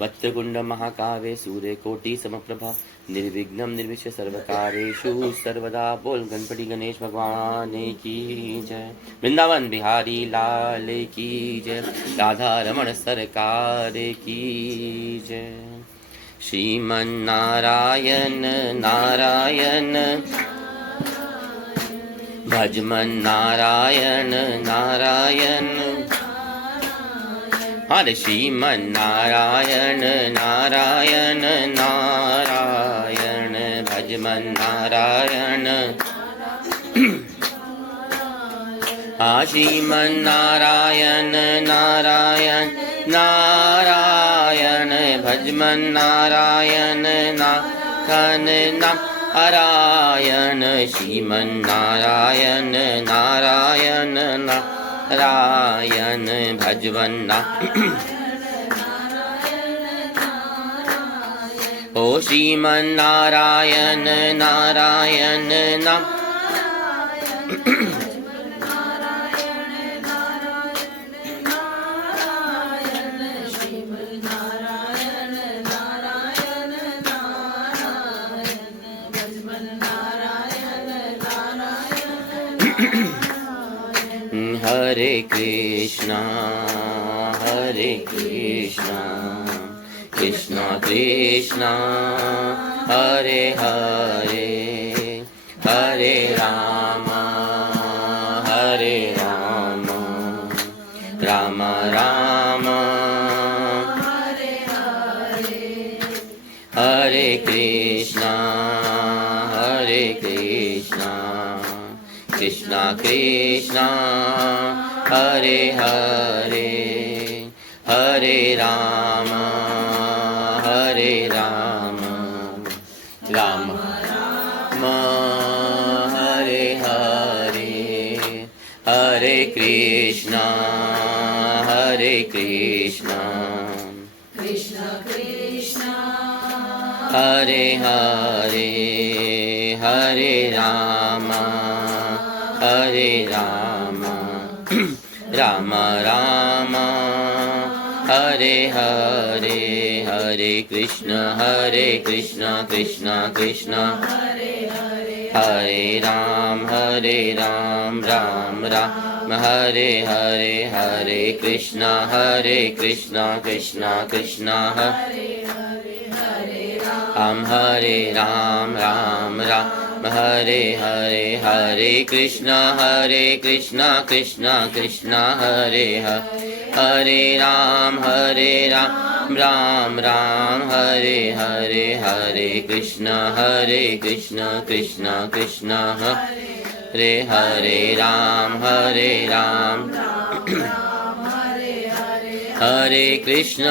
वक्रतुण्ड महाकाव्ये सूर्यकोटि समप्रभा निर्विघ्नं निर्विघ्न सर्वकार्येषु सर्वदा। बोल गणपति गणेश भगवान की जय। वृंदावन बिहारी लाल की जय। राधा रमण सरकार की जय। श्रीमन्नारायण नारायण भजमन नारायण नारायण। हरे श्रीमन्नारायण नारायण नारायण भजमन नारायण। श्रीमन्नारायण नारायण नारायण भजमन नारायण नारायण नारायण। श्रीमन्नारायण नारायण नारायण भजमन ओ श्रीमन्नारायण नारायण हरे कृष्णा कृष्णा कृष्णा हरे हरे हरे राम राम राम हरे कृष्णा कृष्णा कृष्णा हरे हरे हरे राम राम राम हरे हरे हरे कृष्णा कृष्णा कृष्णा हरे हरे हरे राम राम राम हरे हरे हरे कृष्ण कृष्ण कृष्ण हरे राम राम राम हरे हरे हरे कृष्ण कृष्ण कृष्ण हरे राम राम हरे हरे हरे कृष्ण कृष्ण कृष्ण हरे हरे राम राम राम हरे हरे हरे कृष्ण कृष्ण कृष्ण हरे हरे राम हरे कृष्ण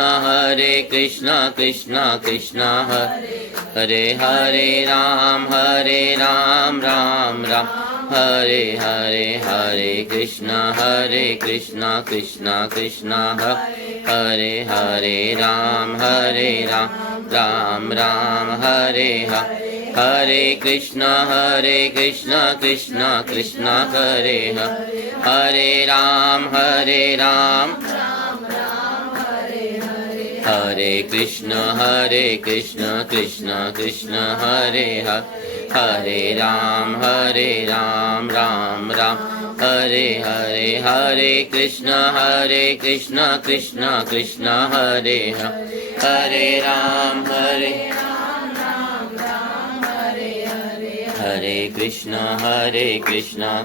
कृष्ण कृष्ण हरे हरे राम राम राम हरे हरे हरे कृष्ण कृष्ण कृष्ण हरे हरे राम राम राम हरे हरे कृष्ण कृष्ण कृष्ण हरे हरे राम हरे कृष्ण कृष्ण कृष्ण हरे हरे राम राम राम हरे हरे हरे कृष्ण कृष्ण कृष्ण हरे हरे राम हरे कृष्ण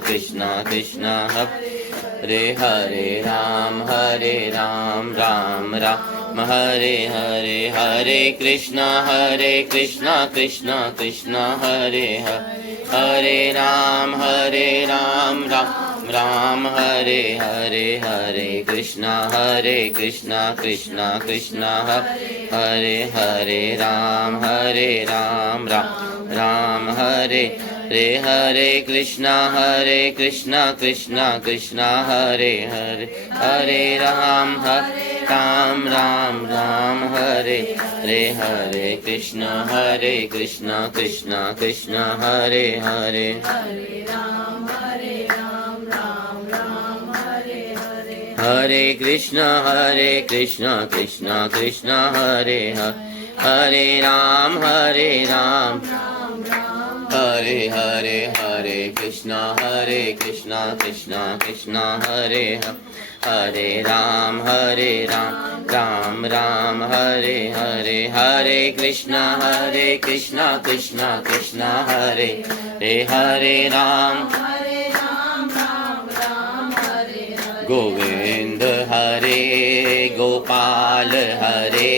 कृष्ण कृष्ण हरे हरे राम राम राम हरे हरे हरे कृष्ण कृष्ण कृष्ण हरे हरे राम राम हरे हरे हरे कृष्ण कृष्ण कृष्ण हरे हरे राम राम हरे हरे कृष्ण कृष्ण कृष्ण हरे हरे राम राम हरे हरे कृष्ण कृष्ण कृष्ण हरे हरे हरे राम हरे कृष्ण कृष्ण कृष्ण हरे हरे, हरे राम हरे हरे, हरे कृष्ण कृष्ण कृष्ण हरे हरे, हरे राम राम राम हरे हरे, हरे कृष्ण कृष्ण कृष्ण हरे हरे, हरे राम गोविंद हरे गोपाल हरे,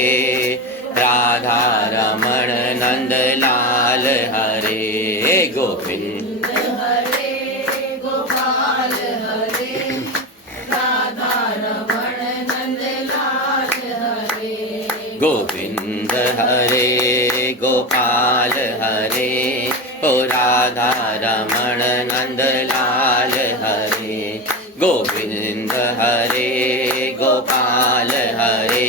राधा रमण नंद लाल हरे, गोविंद हरे गोपाल हरे, राधा रमण नंद लाल हरे, गोविंद हरे गोपाल हरे, ओ राधा रमण नंद लाल हरे, गोविंद हरे गोपाल हरे,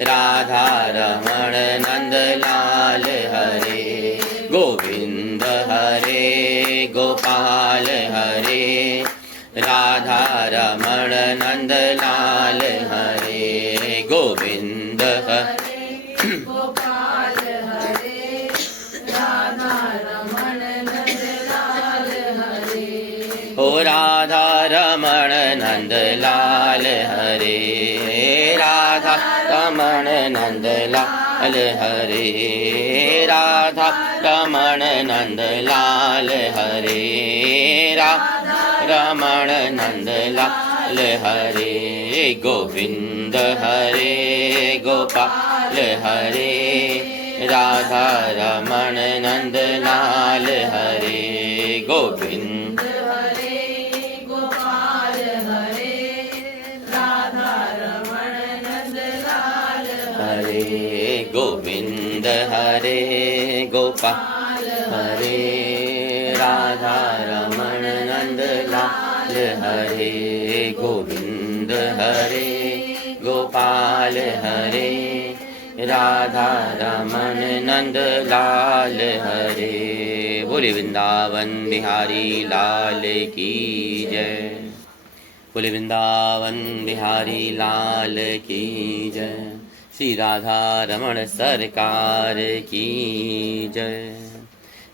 राधा रमण नंद लाल हरे, गोविंद हरे गोपाल हरे, राधा रमण नंद लाल हरे, गोविंद हरे गोपाल हरे, राधा रमण नंद लाल हरे, ओ राधा रमण नंद लाल हरे, राधा रमण नंद लाल हरे, राधा रमण नंद लाल हरे, राधा रमण नंद लाल हरे, गोविंद हरे गोपाल हरे, राधा रमण नंद लाल हरे, गोविंद हरे गोपाल हरे, राधा रमण नंद लाल हरे, गोविंद हरे गोपाल हरे, राधा रमण नंद लाल हरे, गोविंद हरे गोपाल हरे, राधा रमण नंद लाल हरे। बोले वृंदावन बिहारी लाल की जय, बोले वृंदावन बिहारी लाल की जय, श्री राधा रमण सरकार की जय,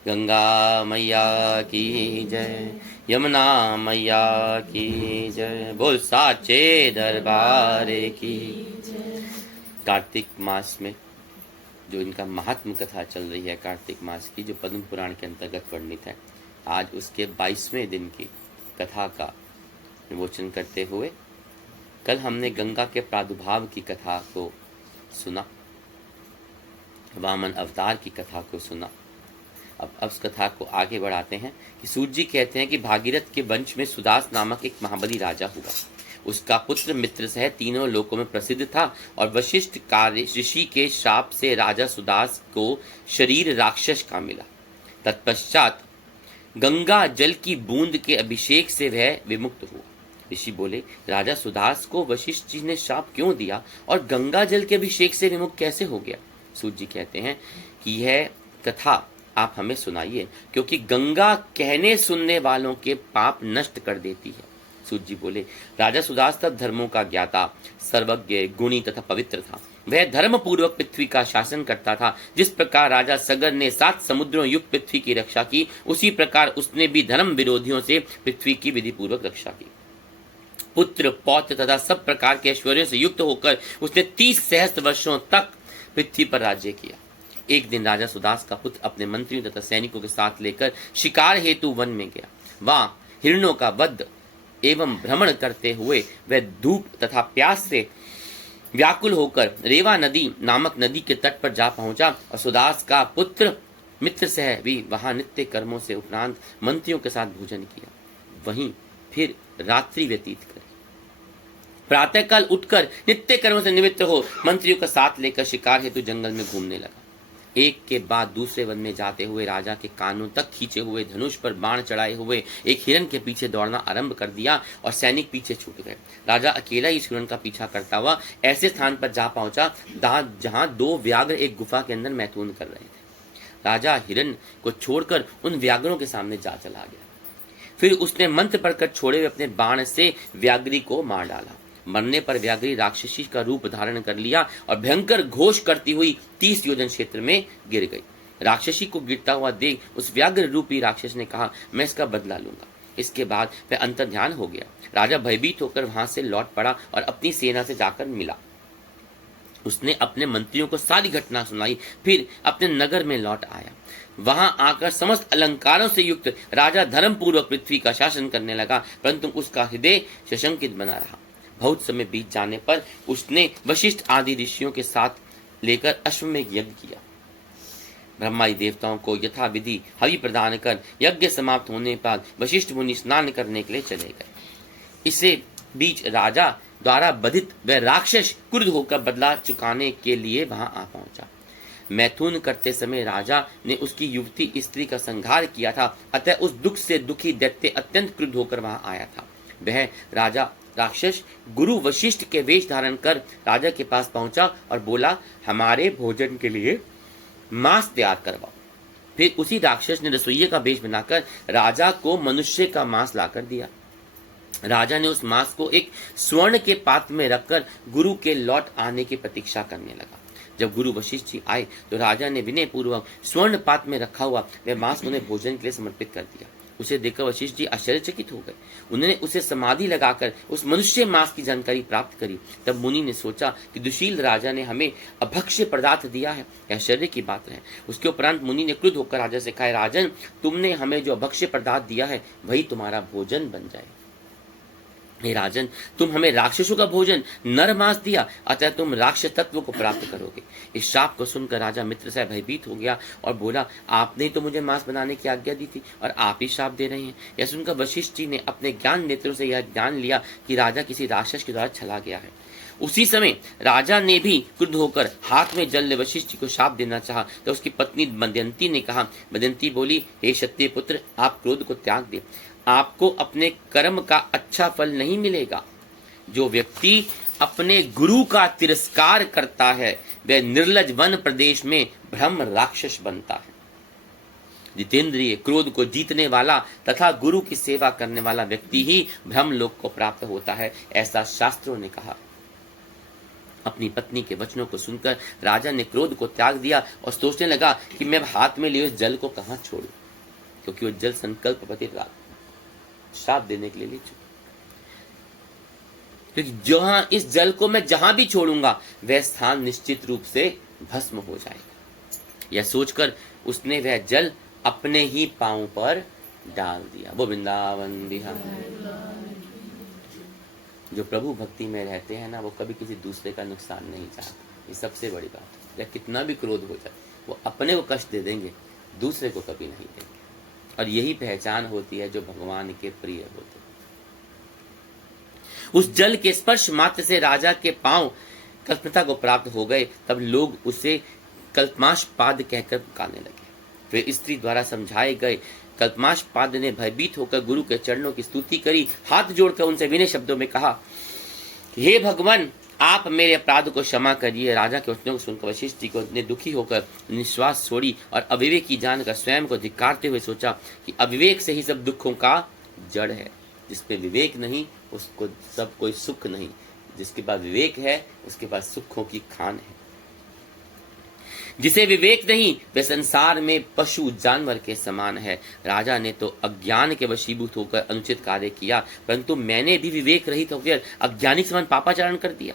गंगा मैया की जय, यमुना मैया की जय, बोल साचे दरबार की। कार्तिक मास में जो इनका महात्म कथा चल रही है, कार्तिक मास की, जो पद्म पुराण के अंतर्गत वर्णित है, आज उसके 22वें दिन की कथा का विमोचन करते हुए कल हमने गंगा के प्रादुर्भाव की कथा को सुना, वामन अवतार की कथा को सुना। अब उस कथा को आगे बढ़ाते हैं कि सूर्य जी कहते हैं कि भागीरथ के वंश में सुदास नामक एक महाबली राजा हुआ। उसका पुत्र मित्र सह तीनों लोकों में प्रसिद्ध था और वशिष्ठ कार्य ऋषि के श्राप से राजा सुदास को शरीर राक्षस का मिला। तत्पश्चात गंगा जल की बूंद के अभिषेक से वह विमुक्त हुआ। ऋषि बोले, राजा सुदास को वशिष्ठ जी ने श्राप क्यों दिया और गंगा जल के अभिषेक से विमुक्त कैसे हो गया? सूर्य जी कहते हैं कि यह कथा आप हमें सुनाइए, क्योंकि गंगा कहने सुनने वालों के पाप नष्ट कर देती है। सूर्य जी बोले, राजा सुदास तब धर्मों का ज्ञाता, सर्वज्ञ, गुणी तथा पवित्र था। वह धर्म पूर्वक पृथ्वी का शासन करता था। जिस प्रकार राजा सगर ने 7 समुद्रों युक्त पृथ्वी की रक्षा की, उसी प्रकार उसने भी धर्म विरोधियों से पृथ्वी की विधि पूर्वक रक्षा की। पुत्र, पौत्र तथा सब प्रकार के ऐश्वर्यों से युक्त होकर उसने 30 सहस्त्र वर्षों तक पृथ्वी पर राज्य किया। एक दिन राजा सुदास का पुत्र अपने मंत्रियों तथा सैनिकों के साथ लेकर शिकार हेतु वन में गया। वहां हिरणों का वध एवं भ्रमण करते हुए वह धूप तथा प्यास से व्याकुल होकर रेवा नदी नामक नदी के तट पर जा पहुंचा और सुदास का पुत्र मित्र सह भी वहां नित्य कर्मों से उपरांत मंत्रियों के साथ भोजन किया। वहीं फिर रात्रि व्यतीत कर प्रातःकाल उठकर नित्य कर्मों से निवृत्त हो मंत्रियों का साथ लेकर शिकार हेतु जंगल में घूमने लगा। एक के बाद दूसरे वन में जाते हुए राजा के कानों तक खींचे हुए धनुष पर बाण चढ़ाए हुए एक हिरण के पीछे दौड़ना आरंभ कर दिया और सैनिक पीछे छूट गए। राजा अकेला इस हिरण का पीछा करता हुआ ऐसे स्थान पर जा पहुंचा जहां 2 व्याघ्र एक गुफा के अंदर मैथुन कर रहे थे। राजा हिरण को छोड़कर उन व्याघ्रों के सामने जा चला गया। फिर उसने मंत्र पढ़कर छोड़े हुए अपने बाण से व्याघ्री को मार डाला। मरने पर व्याघ्री राक्षसी का रूप धारण कर लिया और भयंकर घोष करती हुई 30 योजन क्षेत्र में गिर गई। राक्षसी को गिरता हुआ देख उस व्याघ्र रूपी राक्षस ने कहा, मैं इसका बदला लूंगा। इसके बाद वह अंतर्ध्यान हो गया। राजा भयभीत होकर वहां से लौट पड़ा और अपनी सेना से जाकर मिला। उसने अपने मंत्रियों को सारी घटना सुनाई, फिर अपने नगर में लौट आया। वहां आकर समस्त अलंकारों से युक्त राजा धर्मपूर्वक पृथ्वी का शासन करने लगा, परंतु उसका हृदय सशंकित बना रहा। बहुत समय बीत जाने पर उसने वशिष्ठ आदि ऋषियों के साथ लेकर अश्वमेध यज्ञ किया। ब्रह्मादि देवताओं को यथाविधि हवि प्रदान कर यज्ञ समाप्त होने पर वशिष्ठ मुनि स्नान करने के लिए चले गए। इसे बीच राजा द्वारा बधित वह राक्षस क्रुद्ध होकर बदला चुकाने के लिए वहां आ पहुंचा। मैथुन करते समय राजा ने उसकी युवती स्त्री का संहार किया था, अतः उस दुख से दुखी दैत्य अत्यंत क्रुद्ध होकर वहां आया था। वह राजा राक्षस गुरु वशिष्ठ के वेश धारण कर राजा के पास पहुंचा और बोला, हमारे भोजन के लिए मांस तैयार करवाओ। फिर उसी राक्षस ने रसोइये का वेश बनाकर राजा को मनुष्य का मांस लाकर दिया। राजा ने उस मांस को एक स्वर्ण के पात्र में रखकर गुरु के लौट आने की प्रतीक्षा करने लगा। जब गुरु वशिष्ठ जी आए तो राजा ने विनय पूर्वक स्वर्ण पात्र में रखा हुआ वह मांस उन्हें भोजन के लिए समर्पित कर दिया। उसे देखकर वशिष्ठ जी आश्चर्यचकित हो गए। उन्होंने उसे समाधि लगाकर उस मनुष्य मांस की जानकारी प्राप्त करी। तब मुनि ने सोचा कि दुशील राजा ने हमें अभक्ष्य पदार्थ दिया है, यह आश्चर्य की बात है। उसके उपरांत मुनि ने क्रुद्ध होकर राजा से कहा, राजन, तुमने हमें जो अभक्ष्य पदार्थ दिया है वही तुम्हारा भोजन बन जाए। हे राजन, तुम हमें राक्षसों का भोजन नर मांस दिया, अतः तुम राक्षस तत्व को प्राप्त करोगे। इस शाप को सुनकर राजा मित्र से भयभीत हो गया और बोला, आपने तो मुझे मांस बनाने की आज्ञा दी थी और आप ही शाप दे रहे हैं। यह सुनकर वशिष्ठ जी ने अपने ज्ञान नेत्रों से यह जान लिया कि राजा किसी राक्षस के द्वारा छला गया है। उसी समय राजा ने भी क्रुद्ध होकर हाथ में जल ले वशिष्ठ जी को शाप देना चाहा, तो उसकी पत्नी दमयंती ने कहा। दमयंती बोली, हे क्षत्रिय पुत्र, आप क्रोध को त्याग दे, आपको अपने कर्म का अच्छा फल नहीं मिलेगा। जो व्यक्ति अपने गुरु का तिरस्कार करता है वह निर्लज वन प्रदेश में ब्रह्म राक्षस बनता है। जितेंद्रिय क्रोध को जीतने वाला तथा गुरु की सेवा करने वाला व्यक्ति ही ब्रह्म लोक को प्राप्त होता है, ऐसा शास्त्रों ने कहा। अपनी पत्नी के वचनों को सुनकर राजा ने क्रोध को त्याग दिया और सोचने लगा कि मैं हाथ में लिए उस जल को कहां छोड़ूं, क्योंकि वो जल संकल्प पति श्राप देने के लिए ले चुके। क्योंकि जहां इस जल को मैं जहां भी छोड़ूंगा वह स्थान निश्चित रूप से भस्म हो जाएगा। यह सोचकर उसने वह जल अपने ही पांव पर डाल दिया। वो वृंदावन बिहारी। जो प्रभु भक्ति में रहते हैं ना, वो कभी किसी दूसरे का नुकसान नहीं चाहते। ये सबसे बड़ी बात है। या कितना भी क्रोध हो जाए वो अपने को कष्ट दे देंगे, दूसरे को कभी नहीं देंगे। और यही पहचान होती है जो भगवान के प्रिय होते। उस जल के स्पर्श मात्र से राजा के पांव कल्पना को प्राप्त हो गए। तब लोग उसे कल्पमाशपाद कहकर पुकारने लगे। वे स्त्री द्वारा समझाए गए कल्पमाशपाद ने भयभीत होकर गुरु के चरणों की स्तुति करी। हाथ जोड़कर उनसे विनय शब्दों में कहा, हे भगवान, आप मेरे अपराध को क्षमा करिए। राजा के वचनों को सुनकर वशिष्ठ जी को ने दुखी होकर निश्वास छोड़ी और अविवेक की जानकर स्वयं को धिक्कारते हुए सोचा कि अविवेक से ही सब दुखों का जड़ है। जिसपे विवेक नहीं उसको सब कोई सुख नहीं। जिसके पास विवेक है उसके पास सुखों की खान है। जिसे विवेक नहीं वह संसार में पशु जानवर के समान है। राजा ने तो अज्ञान के वशीभूत होकर अनुचित कार्य किया, परंतु मैंने भी विवेक रहित होकर अज्ञानी समान पापाचरण कर दिया।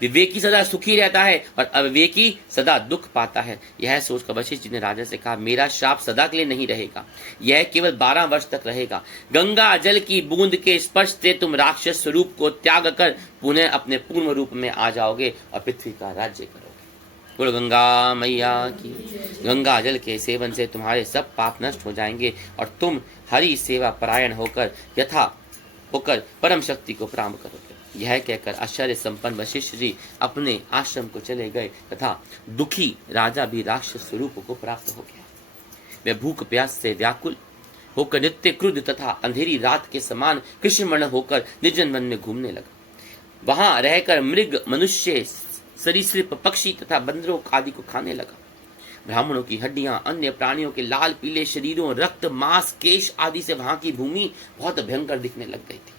विवेकी सदा सुखी रहता है और अविवेकी सदा दुख पाता है। यह सोचकर वशिष्ठ जी ने राजा से कहा, मेरा श्राप सदा के लिए नहीं रहेगा, यह केवल 12 वर्ष तक रहेगा। गंगा जल की बूंद के स्पर्श से तुम राक्षस स्वरूप को त्याग कर पुनः अपने पूर्ण रूप में आ जाओगे और पृथ्वी का राज्य करोगे। बोलो गंगा मैया की। गंगा जल के सेवन से तुम्हारे सब पाप नष्ट हो जाएंगे और तुम हरि सेवा परायण होकर परम शक्ति को प्राप्त करोगे। यह कहकर आश्चर्य संपन्न वशिष्ठ जी अपने आश्रम को चले गए तथा दुखी राजा भी राक्षस स्वरूप को प्राप्त हो गया। वह भूख प्यास से व्याकुल होकर नित्य क्रुद्ध तथा अंधेरी रात के समान कृष्णवर्ण होकर निर्जन वन में घूमने लगा। वहां रहकर मृग, मनुष्य, सरीसृप, पक्षी तथा बंदरों आदि को खाने लगा। ब्राह्मणों की हड्डियां, अन्य प्राणियों के लाल पीले शरीरों, रक्त, मांस, केश आदि से वहां की भूमि बहुत भयंकर दिखने लग गई थी।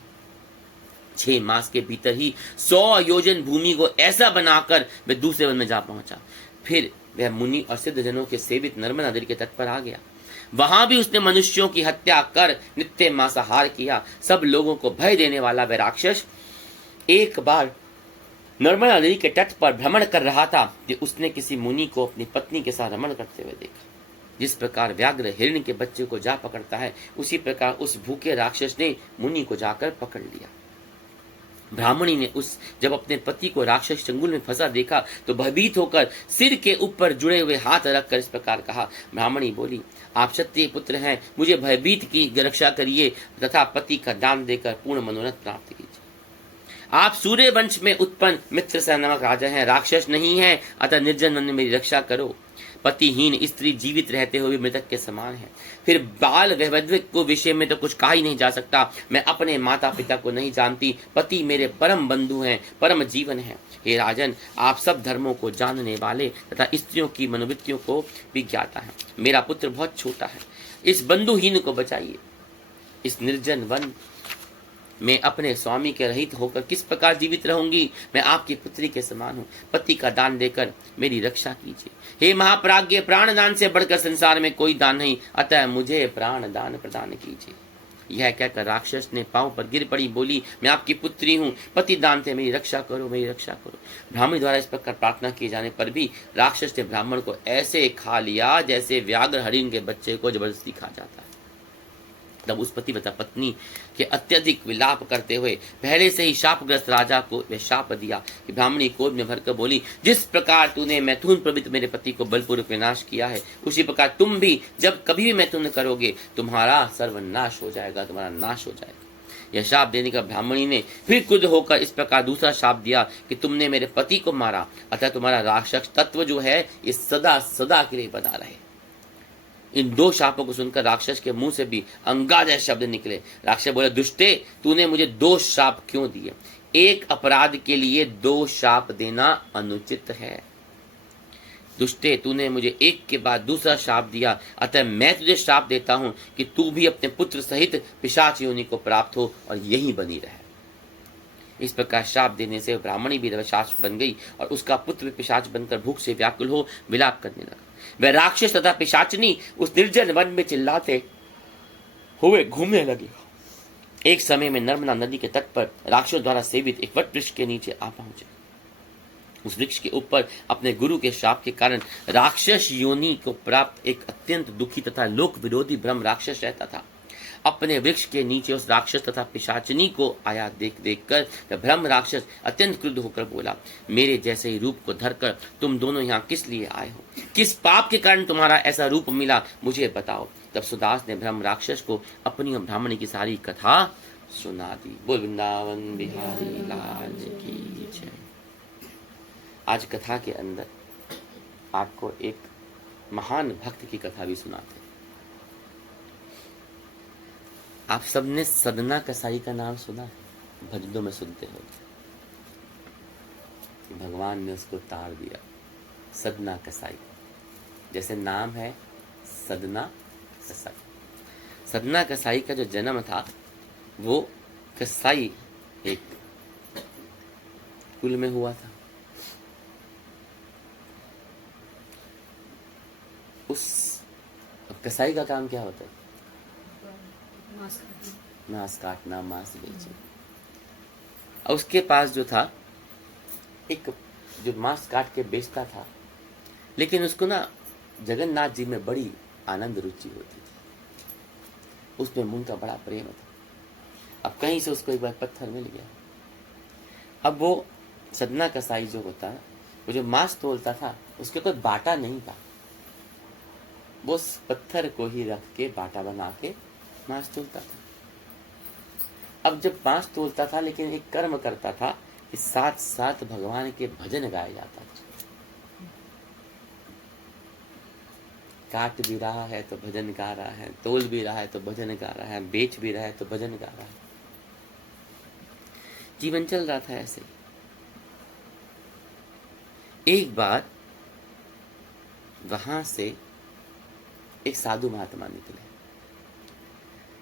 6 मास के भीतर ही 100 योजन भूमि को ऐसा बनाकर वह दूसरे वन में जा पहुंचा। फिर वह मुनि और सिद्ध जनों के सेवित नर्मदा नदी के तट पर आ गया। वहां भी उसने मनुष्यों की हत्या कर नित्य मांसाहार किया। सब लोगों को भय देने वाला वह राक्षस एक बार नर्मदा नदी के तट पर भ्रमण कर रहा था कि उसने किसी मुनि को अपनी पत्नी के साथ रमण करते हुए देखा। जिस प्रकार व्याघ्र हिरण के बच्चे को जा पकड़ता है, उसी प्रकार उस भूखे राक्षस ने मुनि को जाकर पकड़ लिया। ब्राह्मणी ने जब अपने पति को राक्षस चंगुल में फंसा देखा तो भयभीत होकर सिर के ऊपर जुड़े हुए हाथ रखकर इस प्रकार कहा। ब्राह्मणी बोली, आप क्षत्रिय पुत्र हैं, मुझे भयभीत की रक्षा करिए तथा पति का दान देकर पूर्ण मनोरथ प्राप्त कीजिए। आप सूर्य वंश में उत्पन्न मित्रसेन नामक राजा हैं, राक्षस नहीं है, अतः निर्जन वन में मेरी रक्षा करो। पतिहीन स्त्री जीवित रहते हुए मृतक के समान है। फिर बाल वैवध्विक को विषय में तो कुछ कहा ही नहीं जा सकता। मैं अपने माता पिता को नहीं जानती, पति मेरे परम बंधु हैं, परम जीवन है। हे राजन, आप सब धर्मों को जानने वाले तथा स्त्रियों की मनोवृत्तियों को भी ज्ञाता है। मेरा पुत्र बहुत छोटा है, इस बंधुहीन को बचाइए। इस निर्जन वन मैं अपने स्वामी के रहित होकर किस प्रकार जीवित रहूंगी? मैं आपकी पुत्री के समान हूँ, पति का दान देकर मेरी रक्षा कीजिए। हे महाप्राज्ञ, प्राण दान से बढ़कर संसार में कोई दान नहीं, अतः मुझे प्राण दान प्रदान कीजिए। यह कहकर राक्षस ने पांव पर गिर पड़ी, बोली, मैं आपकी पुत्री हूँ, पति दान से मेरी रक्षा करो, मेरी रक्षा करो। ब्राह्मणी द्वारा इस प्रकार प्रार्थना किए जाने पर भी राक्षस ने ब्राह्मण को ऐसे खा लिया जैसे व्याघ्र हरिण के बच्चे को जबरदस्ती खा जाता है। तब उस पतिव्रता पत्नी के अत्यधिक विलाप करते हुए पहले से ही शापग्रस्त राजा को वह शाप दिया कि ब्राह्मणी क्रोध में भरकर बोली, जिस प्रकार तूने मैथुन प्रवृत्त मेरे पति को बलपूर्वक विनाश किया है, उसी प्रकार तुम भी जब कभी भी मैथुन करोगे तुम्हारा सर्वनाश हो जाएगा, तुम्हारा नाश हो जाएगा। यह शाप देने का ब्राह्मणी ने फिर क्रुद्ध होकर इस प्रकार दूसरा शाप दिया कि तुमने मेरे पति को मारा, अतः तुम्हारा राक्षस तत्व जो है ये सदा सदा के लिए बना रहे। इन 2 शापों को सुनकर राक्षस के मुंह से भी अंगादय शब्द निकले। राक्षस बोले, दुष्टे, तूने मुझे 2 शाप क्यों दिए? एक अपराध के लिए 2 शाप देना अनुचित है। दुष्टे, तूने मुझे एक के बाद दूसरा शाप दिया, अतः मैं तुझे शाप देता हूं कि तू भी अपने पुत्र सहित पिशाच योनि को प्राप्त हो और यहीं बनी रहे। इस प्रकार शाप देने से ब्राह्मणी भी पिशाच बन गई और उसका पुत्र भी पिशाच बनकर भूख से व्याकुल हो विलाप करने लगा। वह राक्षस तथा पिशाचनी उस निर्जन वन में चिल्लाते हुए घूमने लगे। एक समय में नर्मदा नदी के तट पर राक्षस द्वारा सेवित एक वट वृक्ष के नीचे आ पहुंचे। उस वृक्ष के ऊपर अपने गुरु के शाप के कारण राक्षस योनि को प्राप्त एक अत्यंत दुखी तथा लोक विरोधी ब्रह्म राक्षस रहता था। अपने वृक्ष के नीचे उस राक्षस तथा पिशाचिनी को आया देख कर ब्रह्म राक्षस अत्यंत क्रुद्ध होकर बोला, मेरे जैसे ही रूप को धरकर तुम दोनों यहाँ किस लिए आए हो? किस पाप के कारण तुम्हारा ऐसा रूप मिला, मुझे बताओ। तब सुदास ने ब्रह्म राक्षस को अपनी और ब्राह्मणी की सारी कथा सुना दी। बोल वृंदावन बिहारी लाल की जय। आज कथा के अंदर आपको एक महान भक्त की कथा भी सुनाते हैं। आप सबने सदना कसाई का नाम सुना है, भजनों में सुनते हो। भगवान ने उसको तार दिया, सदना कसाई। जैसे नाम है सदना कसाई। सदना कसाई का जो जन्म था वो कसाई एक कुल में हुआ था। उस कसाई का काम क्या होता है? मांस काटना, मांस बेचना। और उसके पास जो था एक जो मांस काट के बेचता था, लेकिन उसको ना जगन्नाथ जी में बड़ी आनंद रुचि होती थी, उसमें मन का बड़ा प्रेम था। अब कहीं से उसको एक बार पत्थर मिल गया। अब वो सदना कसाई जो होता है, वो जो मांस तोलता था, उसके कोई बाटा नहीं था। वो उस पत्थर को ही रख के बाटा बना के मांस तोलता था। अब जब मांस तोलता था, लेकिन एक कर्म करता था कि साथ साथ भगवान के भजन गाए जाता था। काट भी रहा है तो भजन गा रहा है, तोल भी रहा है तो भजन गा रहा है, बेच भी रहा है तो भजन गा रहा है। जीवन चल रहा था ऐसे। एक बार वहां से एक साधु महात्मा निकले।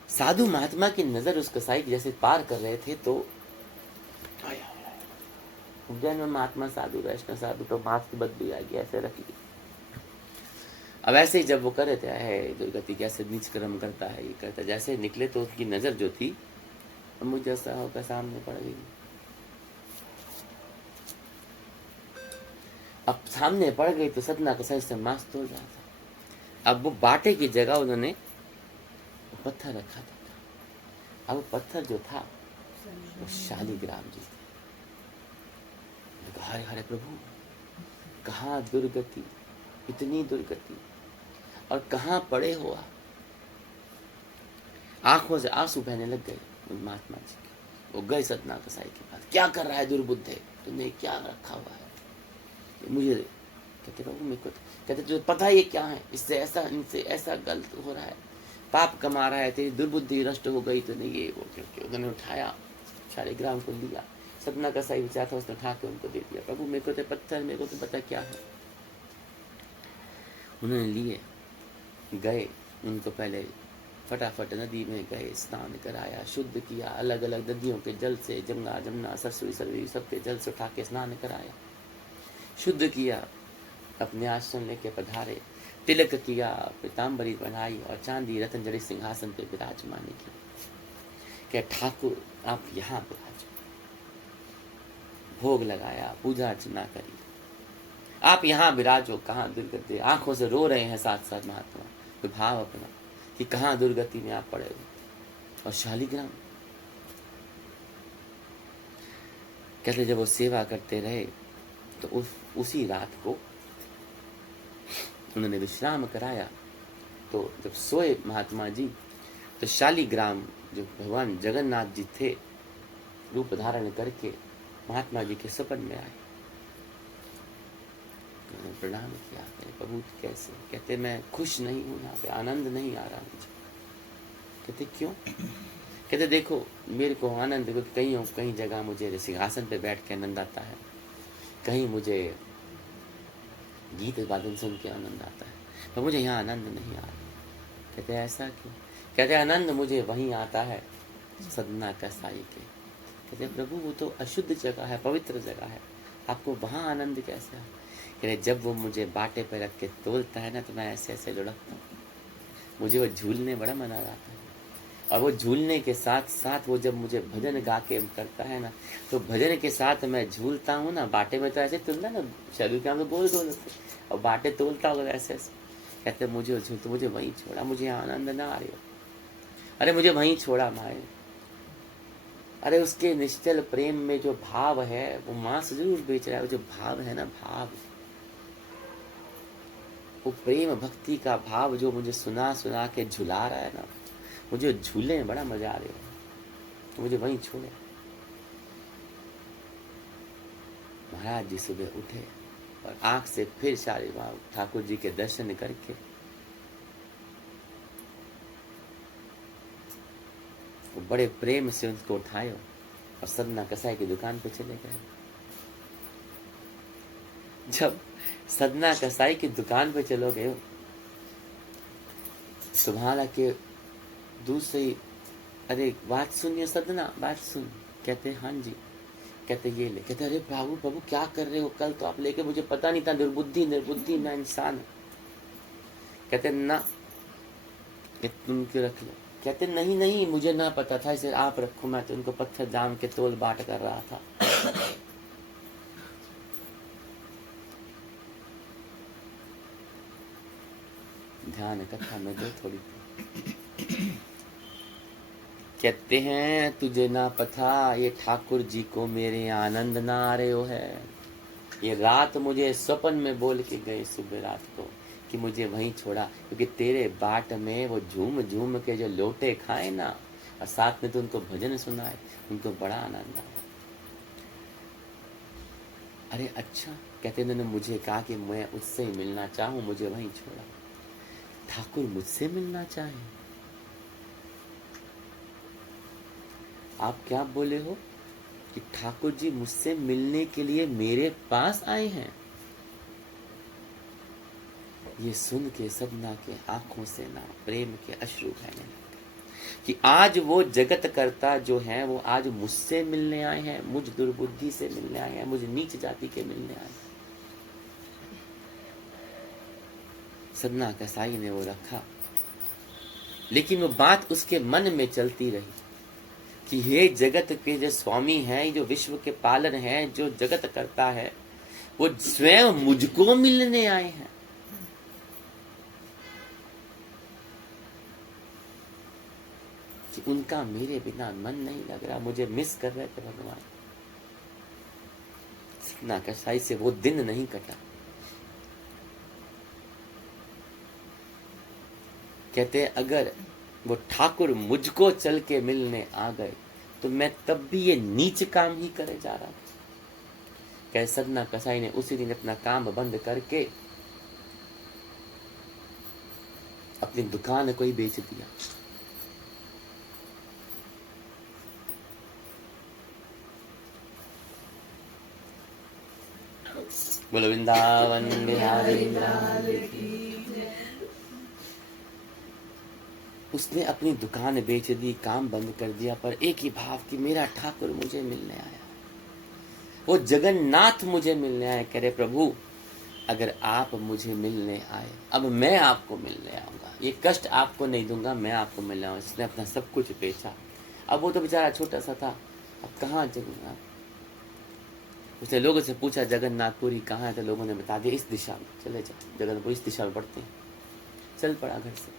साधु महात्मा की नजर उस कसाई की जैसे पार कर रहे थे तो उज्जैन में महात्मा साधु वैष्णव साधु तो मास्क की बदबू आ गई, ऐसे रख ली। अब ऐसे ही जब वो कर रहे थे, है दुर्गति कैसे नीच कर्म करता है, ये करता, जैसे निकले तो उसकी नजर जो थी मुझे ऐसा होकर सामने पड़ गई। अब सामने पड़ गई तो सतना का सही से मांस तोड़ रहा था। अब वो बाटे की जगह उन्होंने पत्थर रखा था। अब वो पत्थर जो था वो शालिग्राम जी थे। हरे हरे प्रभु, कहाँ दुर्गति, इतनी दुर्गति, और कहाँ पड़े हो आप। आंखों से आंसू बहने लग गए महात्मा जी के। वो गए सतना कसाई के पास, क्या कर रहा है दुर्बुद्धे, तुमने क्या रखा हुआ है मुझे। कहते प्रभु मेरे को, कहते तुझे पता है ये क्या है, इससे ऐसा इनसे ऐसा गलत हो रहा है, पाप कमा रहा है, तेरी दुर्बुद्धि नष्ट हो गई, तो नहीं ये वो। क्योंकि उन्होंने उठाया शालिग्राम को लिया, सतना का सही विचार था, उसने उठा के उनको दे दिया। प्रभु मेरे को तो पत्थर, मेरे को तो पता क्या है। उन्होंने लिए, गए, उनको पहले फटाफट नदी में गए, स्नान कराया, शुद्ध किया, अलग अलग नदियों के जल से, गंगा जमुना सरस्वती सरस्वती सबके जल से उठा के स्नान कराया, शुद्ध किया, अपने आश्रम लेके पधारे, तिलक किया, पीताम्बरी बनाई और चांदी रतन जड़ित सिंहासन पे विराजमान किया। क्या ठाकुर आप यहाँ विराज, भोग लगाया, पूजा अर्चना करी, आप यहाँ विराजो, कहाँ दुर्गति। आंखों से रो रहे हैं साथ साथ महात्मा, तो भाव अपना कि कहाँ दुर्गति में आप पड़े हुए। और शालिग्राम कहते जब वो सेवा करते रहे तो उसी रात को उन्होंने विश्राम कराया। तो जब सोए महात्मा जी तो शालिग्राम जो भगवान जगन्नाथ जी थे रूप धारण करके महात्मा जी के सपन में आए, प्रणाम किया, प्रभु कैसे। कहते मैं खुश नहीं हूँ, यहाँ पे आनंद नहीं आ रहा मुझे। कहते क्यों। कहते देखो मेरे को आनंद, कहीं जगह मुझे सिंहासन पे बैठ के आनंद आता है, कहीं मुझे गीत वादन सुन के आनंद आता है, पर मुझे यहाँ आनंद नहीं आ रहा। कहते ऐसा क्यों। कहते आनंद मुझे वहीं आता है सदना कसाई के। कहते प्रभु वो तो अशुद्ध जगह है, पवित्र जगह है, आपको वहाँ आनंद कैसे है। कहते जब वो मुझे बाटे पे रख के तोलता है ना तो मैं ऐसे ऐसे लुढ़कता हूँ, मुझे वो झूलने बड़ा मजा आता है। और वो झूलने के साथ साथ वो जब मुझे भजन गा के करता है ना, तो भजन के साथ मैं झूलता हूँ ना। बाटे में तो ऐसे तोलना ना, शरीर के हम तो गोल गोल होते, और बाटे तोलता होगा ऐसे ऐसे। कहते मुझे झूल, तो मुझे वहीं छोड़ा, मुझे आनंद ना आ रही हो। अरे मुझे वहीं छोड़ा माए। अरे उसके निश्चल प्रेम में जो भाव है, वो मांस जरूर बेच रहा है, वो जो भाव है ना, भाव, वो प्रेम भक्ति का भाव जो मुझे सुना सुना के झुला रहा है ना, मुझे झूले में बड़ा मजा आ रहा है, तो मुझे वहीं छोड़े। महाराज जी सुबह उठे और आंख से फिर शालिग्राम ठाकुर जी के दर्शन करके वो बड़े प्रेम से उनको उठाए और सदना कसाई की दुकान पे चले गए। जब सदना कसाई की दुकान पे चलो गए, तुम्हारा के दूसरी, अरे बात सुनिए सदना, बात सुन। कहते हाँ जी। कहते ये ले। कहते अरे प्रभु प्रभु क्या कर रहे हो, कल तो आप लेके मुझे पता नहीं था, निर्बुद्धि निर्बुद्धि मैं इंसान। कहते ना तुम क्यों रख लो। कहते नहीं नहीं मुझे ना पता था, इसे आप रखो, मैं तो उनको पत्थर दाम के तोल बाट कर रहा था। ध्यान कथा में दो थोड़ी। कहते हैं तुझे ना पता ये ठाकुर जी को मेरे आनंद ना आ रहे हो है। ये रात मुझे स्वप्न में बोल के गए सुबह रात को कि मुझे वहीं छोड़ा, क्योंकि तेरे बाट में वो झूम झूम के जो लोटे खाए ना, और साथ में तो उनको भजन सुनाए, उनको बड़ा आनंद आया। अरे अच्छा। कहते उन्होंने मुझे कहा कि मैं उससे ही मिलना चाहूँ, मुझे वहीं छोड़ा। ठाकुर मुझसे मिलना चाहे। आप क्या बोले हो कि ठाकुर जी मुझसे मिलने के लिए मेरे पास आए हैं। ये सुन के सदना के आंखों से ना प्रेम के अश्रु बहने लगे। कि आज वो जगत करता जो है वो आज मुझसे मिलने आए हैं, मुझ दुर्बुद्धि से मिलने आए हैं, मुझ नीच जाति के मिलने आए हैं। सदना कसाई ने वो रखा, लेकिन वो बात उसके मन में चलती रही कि हे जगत के जो स्वामी हैं, जो विश्व के पालन हैं, जो जगत करता है, वो स्वयं मुझको मिलने आए हैं। कि उनका मेरे बिना मन नहीं लग रहा, मुझे मिस कर रहे थे भगवान। सदना कसाई से वो दिन नहीं कटा। कहते हैं अगर वो ठाकुर मुझको चल के मिलने आ गए तो मैं तब भी ये नीच काम ही करे जा रहा था। कह सदना कसाई ने उसी दिन अपना काम बंद करके अपनी दुकान को ही बेच दिया। बोलो वृंदावन बिहारी लाल की। उसने अपनी दुकान बेच दी, काम बंद कर दिया, पर एक ही भाव कि मेरा ठाकुर मुझे मिलने आया, वो जगन्नाथ मुझे मिलने आया। कह रहे प्रभु अगर आप मुझे मिलने आए, अब मैं आपको मिलने आऊंगा, ये कष्ट आपको नहीं दूंगा, मैं आपको मिलने आऊंगा। इसने अपना सब कुछ बेचा, अब वो तो बेचारा छोटा सा था, अब कहाँ जगन्नाथ। उसने लोगों से पूछा जगन्नाथपुरी कहाँ है, तो लोगों ने बता दिया इस दिशा में चले जाओ, जगन्नाथपुरी इस दिशा में पड़ते हैं। चल पड़ा घर से,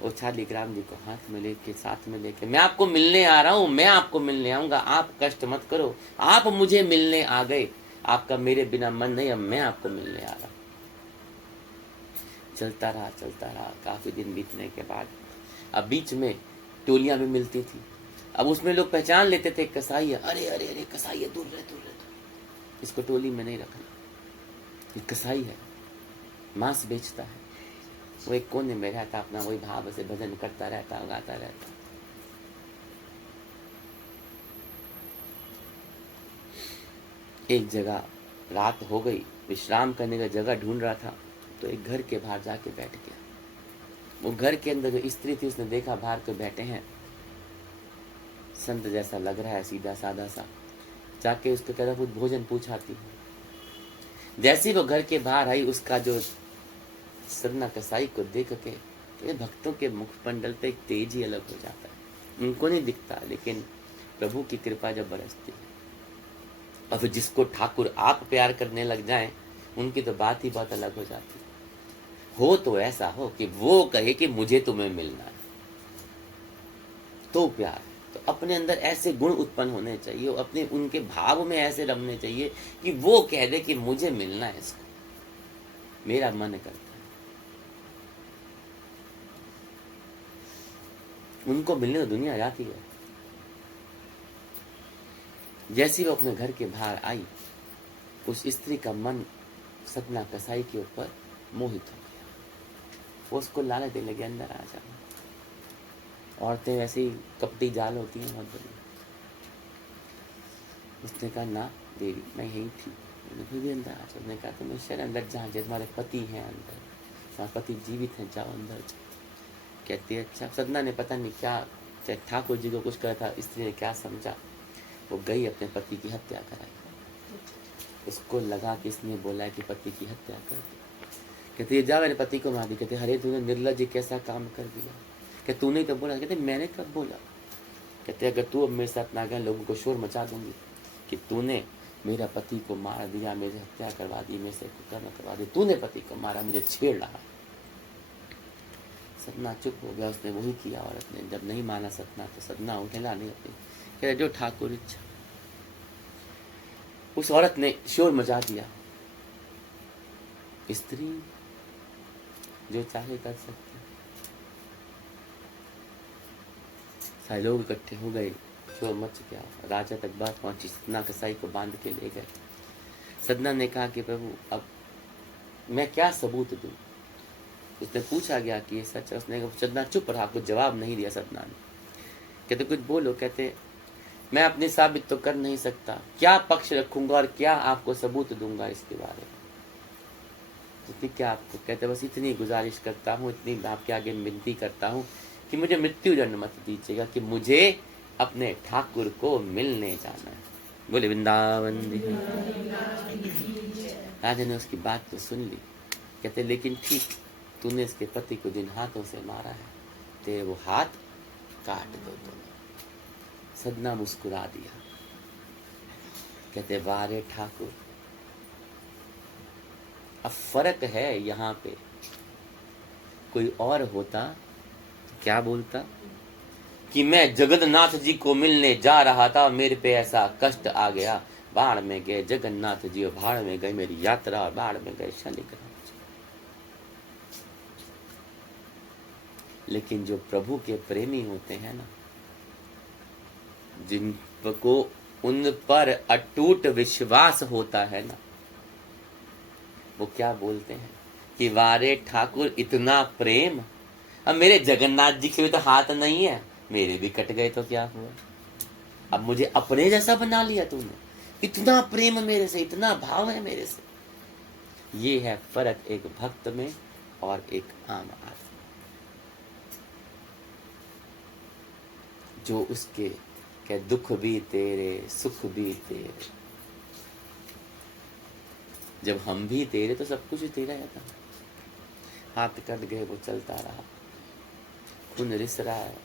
वो शालिग्राम जी को हाथ में लेके, साथ में लेके, मैं आपको मिलने आ रहा हूं, मैं आपको मिलने आऊंगा, आप कष्ट मत करो, आप मुझे मिलने आ गए, आपका मेरे बिना मन नहीं, अब मैं आपको मिलने आ रहा। चलता रहा, काफी दिन बीतने के बाद अब बीच में टोलियां भी मिलती थी। अब उसमें लोग पहचान लेते थे कसाई है, अरे अरे अरे कसाई है, दूर रहे, इसको टोली में नहीं रखना, ये कसाई है, मांस बेचता है। वो एक कोने में रहता, अपना वही भाव से भजन करता रहता, गाता रहता। एक जगह रात हो गई, विश्राम करने का जगह ढूंढ रहा था, तो एक घर के बाहर जाके बैठ गया। वो घर के अंदर जो स्त्री थी उसने देखा बाहर को बैठे हैं, संत जैसा लग रहा है, सीधा साधा सा, जाके उसको कह रहा कुछ भोजन पूछाती है। जैसे वो घर के बाहर आई, उसका जो सदना कसाई को देख के तो भक्तों के मुख मंडल पे एक तेज ही अलग हो जाता है। उनको नहीं दिखता, लेकिन प्रभु की कृपा जब बरसती है और फिर जिसको ठाकुर आप प्यार करने लग जाएं, उनकी तो बात ही बहुत अलग हो जाती है। हो तो ऐसा हो कि वो कहे कि मुझे तुम्हें मिलना है, तो प्यार। तो अपने अंदर ऐसे गुण उत्पन्न होने चाहिए, अपने उनके भाव में ऐसे रमने चाहिए कि वो कह दे कि मुझे मिलना है, इसको मेरा मन करता है। उनको मिलने तो दुनिया जाती है। जैसे वो अपने घर के बाहर आई, उस स्त्री का मन सदना कसाई के ऊपर मोहित हो गया। वो उसको लालच देने लगे, अंदर आ जा। औरतें वैसे ही कपटी जाल होती हैं बहुत बड़ी। उसने कहा ना देवी, मैं यही थी। फिर भी अंदर आ जाओ। उसने कहा तुम्हें शहर अंदर जहाँ तुम्हारे पति हैं, अंदर तुम्हारे पति जीवित हैं, जाओ अंदर। कहती है अच्छा। सदना ने पता नहीं क्या, चाहे ठाकुर जी को कुछ कहा था, स्त्री ने क्या समझा, वो गई अपने पति की हत्या कराई। उसको लगा कि इसने बोला है कि पति की हत्या कर दी। कहते ये जा मेरे पति को मार दी। कहते अरे तूने निर्लज्ज कैसा काम कर दिया। कहते तूने तो बोला। कहते मैंने कब बोला। कहते अगर तू अब मेरे साथ ना गया, लोगों को शोर मचा दूंगी कि तूने मेरा पति को मार दिया, मेरी हत्या करवा दी, मेरे से कुकर्म करवा दी, तूने पति को मारा, मुझे छेड़ रहा। सदना चुप हो गया। उसने वही किया औरत ने। जब नहीं माना सदना, तो सदना उठेला नहीं अपनी, कहते जो ठाकुर इच्छा। उस औरत ने शोर मचा दिया। स्त्री जो चाहे कर सकती। सारे लोग इकट्ठे हो गए, शोर मच गया, राजा तक बात पहुंची। सदना कसाई को बांध के ले गए। सदना ने कहा कि प्रभु अब मैं क्या सबूत दूं। उसने पूछा गया कि ये सच है। उसने सदना चुप रहा, कुछ जवाब नहीं दिया सदना ने। कहते कुछ बोलो। कहते मैं अपने साबित तो कर नहीं सकता, क्या पक्ष रखूंगा और क्या आपको सबूत दूंगा इसके बारे में। तो क्या आपको। कहते बस इतनी गुजारिश करता हूँ, इतनी आपके आगे विनती करता हूँ कि मुझे मृत्यु दंड मत दीजिएगा, कि मुझे अपने ठाकुर को मिलने जाना है। बोले वृंदावन राजा ने उसकी बात तो सुन ली। कहते लेकिन ठीक, तूने इसके पति को जिन हाथों से मारा है, तेरे वो हाथ काट दो तुम। सदना मुस्कुरा दिया। कहते वारे ठाकुर, अब फर्क है यहाँ पे। कोई और होता तो क्या बोलता कि मैं जगन्नाथ जी को मिलने जा रहा था, मेरे पे ऐसा कष्ट आ गया, बाढ़ में गए जगन्नाथ जी, और भाड़ में गई मेरी यात्रा, और बाढ़ में गए शालिग्राम जी। लेकिन जो प्रभु के प्रेमी होते हैं ना, जिनको उन पर अटूट विश्वास होता है ना, वो क्या बोलते हैं कि वारे ठाकुर इतना प्रेम, अब मेरे जगन्नाथ जी के भी तो हाथ नहीं है, मेरे भी कट गए तो क्या हुआ, अब मुझे अपने जैसा बना लिया तूने, इतना प्रेम मेरे से, इतना भाव है मेरे से। ये है फर्क एक भक्त में और एक आम आदमी। जो उसके क्या दुख भी तेरे, सुख भी तेरे, जब हम भी तेरे तो सब कुछ तेरा है था। हाथ कट गए, वो चलता रहा, खून रिस रहा है,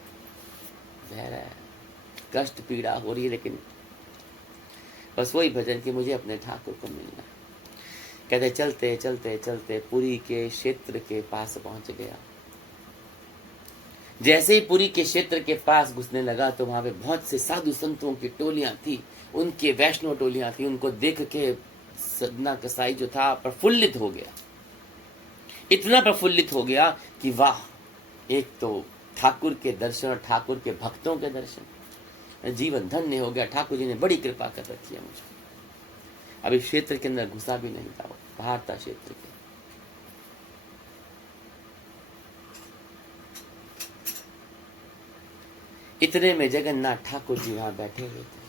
बह रहा है, कष्ट पीड़ा हो रही है, लेकिन बस वही भजन कि मुझे अपने ठाकुर को मिलना है। कहते चलते चलते चलते पुरी के क्षेत्र के पास पहुंच गया। जैसे ही पुरी के क्षेत्र के पास घुसने लगा तो वहां पे बहुत से साधु संतों की टोलियां थी, उनके वैष्णव टोलियां थी। उनको देख के सदना कसाई जो था प्रफुल्लित हो गया, इतना प्रफुल्लित हो गया कि वाह, एक तो ठाकुर के दर्शन और ठाकुर के भक्तों के दर्शन, जीवन धन्य हो गया। ठाकुर जी ने बड़ी कृपा कर रखी है मुझे। अभी क्षेत्र के अंदर घुसा भी नहीं था, बाहर था क्षेत्र के। इतने में जगन्नाथ ठाकुर जी वहां बैठे हुए थे।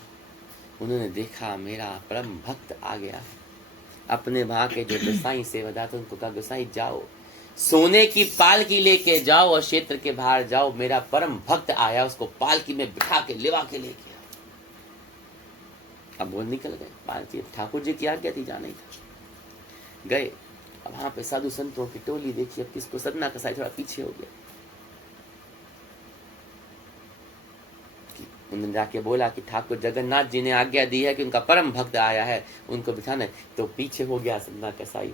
उन्होंने देखा मेरा परम भक्त आ गया है। अपने वहां के जो गोसाई सेवादार थे उनको कहा, गोसाई जाओ, सोने की पालकी लेके जाओ और क्षेत्र के बाहर जाओ, मेरा परम भक्त आया, उसको पालकी में बिठा के लिवा के लेके आओ। अब वो निकल गए। पालकी ठाकुर जी की आज्ञा थी, जाना ही था। गए। अब वहां पे साधु संतों की टोली देखी। अब किसको, सदना कसाई थोड़ा पीछे हो गया। उन्होंने जाके बोला कि ठाकुर जगन्नाथ जी ने आज्ञा दी है कि उनका परम भक्त आया है, उनको बिठाना है। तो पीछे हो गया सदना कसाई।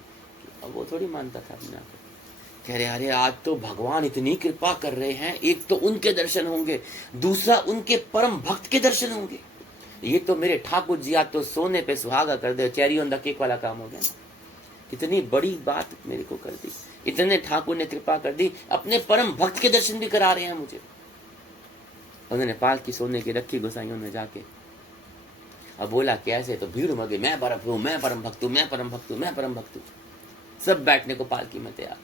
अब वो थोड़ी मानता था अपना को। कह रहे अरे आज तो भगवान इतनी कृपा कर रहे हैं, एक तो उनके दर्शन होंगे, दूसरा उनके परम भक्त के दर्शन होंगे। ये तो मेरे ठाकुर जी आज तो सोने पे सुहागा कर दे, चेरी ऑन द केक वाला काम हो गया। इतनी बड़ी बात मेरे को कर दी, इतने ठाकुर ने कृपा कर दी, अपने परम भक्त के दर्शन भी करा रहे हैं मुझे। उन्होंने पालकी सोने की रखी गोसाइयों ने जाके। अब बोला कैसे, तो भीड़ मगे, मैं परम हूँ, मैं परम भक्त हूँ, मैं परम भक्त हूँ, मैं परम भक्त हूँ। सब बैठने को पालकी में तैयार।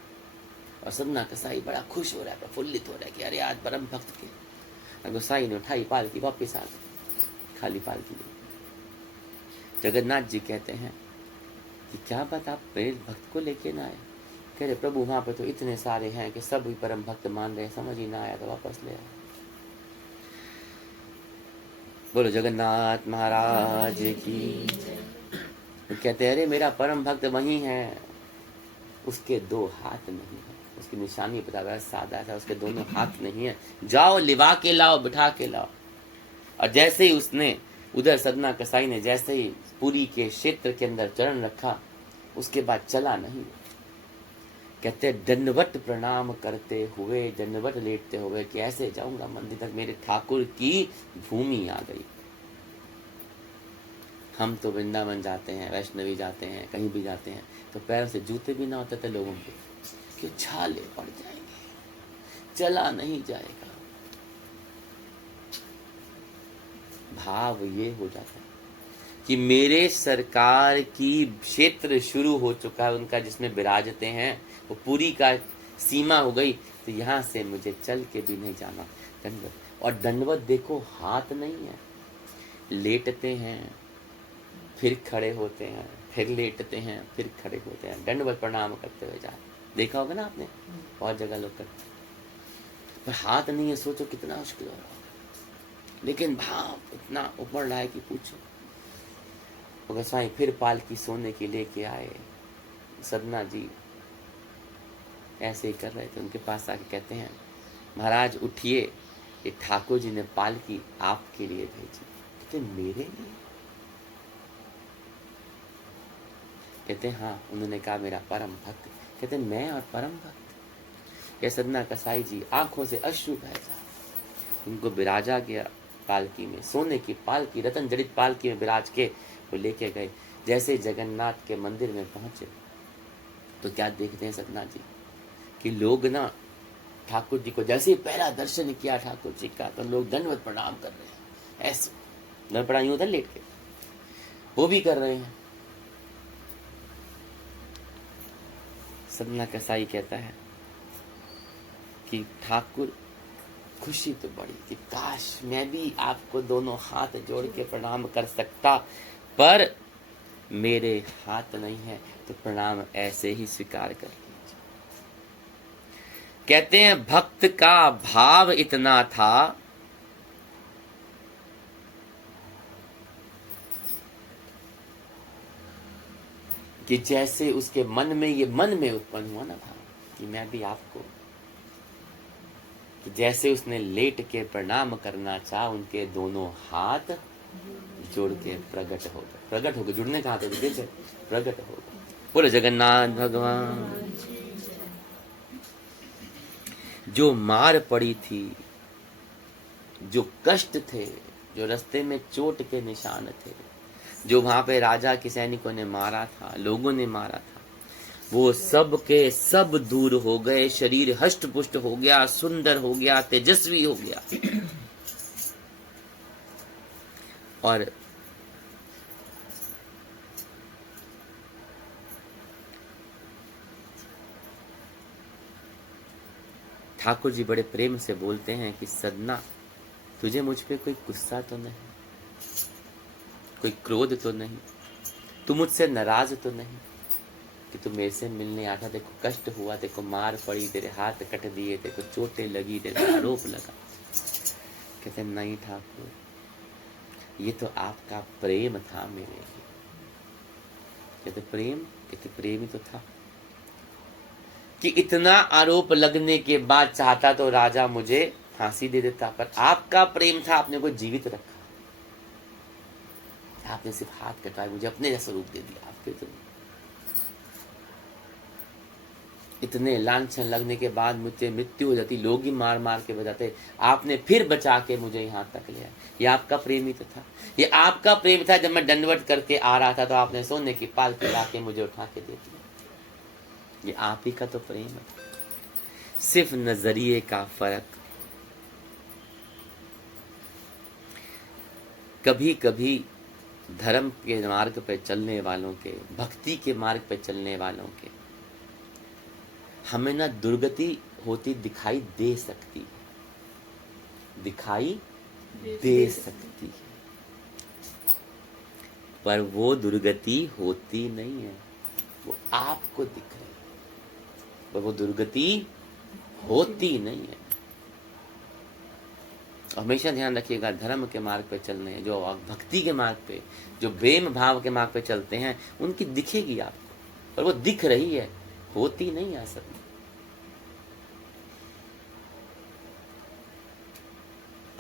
और सदना कसाई बड़ा खुश हो रहा है, प्रफुल्लित हो रहा है कि अरे आज परम भक्त के। गोसाई ने उठाई पालकी, वापिस आ गई, खाली पालकी ली। जगन्नाथ जी कहते हैं कि क्या बात, आप मेरे भक्त को लेके ना आए? कह रहे प्रभु वहां पर तो इतने सारे हैं कि सब भी परम भक्त मान रहे, समझ ही ना आया तो वापस ले आए। बोलो जगन्नाथ महाराज की। कहते हैं अरे मेरा परम भक्त वही है, उसके दो हाथ नहीं है। उसकी निशानी पता है, सादा था, उसके दोनों हाथ नहीं है। जाओ लिवा के लाओ, बिठा के लाओ। और जैसे ही उसने उधर सदना कसाई ने जैसे ही पुरी के क्षेत्र के अंदर चरण रखा, उसके बाद चला नहीं। कहते दंडवत प्रणाम करते हुए, दंडवत लेटते हुए कि ऐसे जाऊंगा मंदिर तक, मेरे ठाकुर की भूमि आ गई। हम तो वृंदावन जाते हैं, वैष्णवी जाते हैं, कहीं भी जाते हैं तो पैरों से जूते भी ना होते थे लोगों के, कि छाले पड़ जाएंगे, चला नहीं जाएगा। भाव ये हो जाता है कि मेरे सरकार की क्षेत्र शुरू हो चुका है उनका, जिसमें विराजते हैं, वो पूरी का सीमा हो गई, तो यहाँ से मुझे चल के भी नहीं जाना। दंडवत। और दंडवत देखो, हाथ नहीं है, लेटते हैं फिर खड़े होते हैं, फिर लेटते हैं फिर खड़े होते हैं, दंडवत प्रणाम करते हुए जा। देखा होगा ना आपने, बहुत जगह लोग करते। पर हाथ नहीं है, सोचो कितना मुश्किल हो रहा है। लेकिन भाव इतना उमड़ रहा है कि पूछो। और गोसाई फिर पालकी सोने की लेके आए। सदना जी ऐसे ही कर रहे थे, उनके पास आके कहते हैं महाराज उठिए, ये ठाकुर जी ने पालकी आपके लिए भेजी। कहते मेरे लिए? कहते हाँ। उन्होंने कहा मेरा परम भक्त। कहते मैं और परम भक्त? ये सदना कसाई जी आंखों से अश्रु बह जा। उनको बिराजा गया पालकी में, सोने की पालकी, रतन जड़ित पालकी में बिराज के वो लेके गए। जैसे जगन्नाथ के मंदिर में पहुंचे तो क्या देखते हैं सदना जी कि लोग ना ठाकुर जी को जैसे ही पहला दर्शन किया ठाकुर जी का तो लोग दंडवत प्रणाम कर रहे हैं। ऐसे दंड प्रणाम होता लेट के वो भी कर रहे हैं। सदना कसाई कहता है कि ठाकुर खुशी तो बड़ी कि काश मैं भी आपको दोनों हाथ जोड़ के प्रणाम कर सकता, पर मेरे हाथ नहीं है तो प्रणाम ऐसे ही स्वीकार कर लीजिए। कहते हैं भक्त का भाव इतना था कि जैसे उसके मन में ये मन में उत्पन्न हुआ ना भाव कि मैं भी आपको, कि जैसे उसने लेट के प्रणाम करना चाहा, उनके दोनों हाथ जोड़ के प्रकट हो गए। प्रकट हो गए, जुड़ने कहा थे प्रकट हो गए। बोलो जगन्नाथ भगवान। जो मार पड़ी थी, जो कष्ट थे, जो रास्ते में चोट के निशान थे, जो वहां पे राजा के सैनिकों ने मारा था, लोगों ने मारा था, वो सब के सब दूर हो गए। शरीर हष्ट पुष्ट हो गया, सुंदर हो गया, तेजस्वी हो गया। और ठाकुर जी बड़े प्रेम से बोलते हैं कि सदना तुझे मुझ पे कोई गुस्सा तो नहीं, कोई क्रोध तो नहीं, तू मुझसे नाराज तो नहीं कि तू मेरे से मिलने आता, देखो कष्ट हुआ, देखो मार पड़ी, तेरे हाथ कट दिए, देखो चोटें लगी, तेरे आरोप लगा। कहते नहीं ठाकुर, ये तो आपका प्रेम था मेरे लिए। कहते प्रेम? कहते प्रेम ही तो था कि इतना आरोप लगने के बाद चाहता तो राजा मुझे फांसी दे देता, पर आपका प्रेम था, आपने को जीवित रखा। आपने सिर्फ हाथ कटाए, मुझे अपने जैसा रूप दे दिया। आपके तो इतने लांछन लगने के बाद मुझे मृत्यु हो जाती, लोग ही मार मार के बजाते, आपने फिर बचा के मुझे यहाँ तक लिया। ये आपका प्रेम ही तो था, ये आपका प्रेम था। जब मैं दंडवत करके आ रहा था तो आपने सोने की पालकी ला के मुझे उठा के दे दिया। ये आप ही का तो प्रेम है, सिर्फ नजरिए का फर्क। कभी कभी धर्म के मार्ग पे चलने वालों के, भक्ति के मार्ग पे चलने वालों के, हमें ना दुर्गति होती दिखाई दे सकती है, दिखाई दे सकती है, पर वो दुर्गति होती नहीं है, वो आपको दिख रही है, पर वो दुर्गति होती नहीं है। हमेशा ध्यान रखिएगा, धर्म के मार्ग पे चलने, जो भक्ति के मार्ग पे, जो प्रेम भाव के मार्ग पे चलते हैं, उनकी दिखेगी आपको, पर वो दिख रही है, होती नहीं है असल में।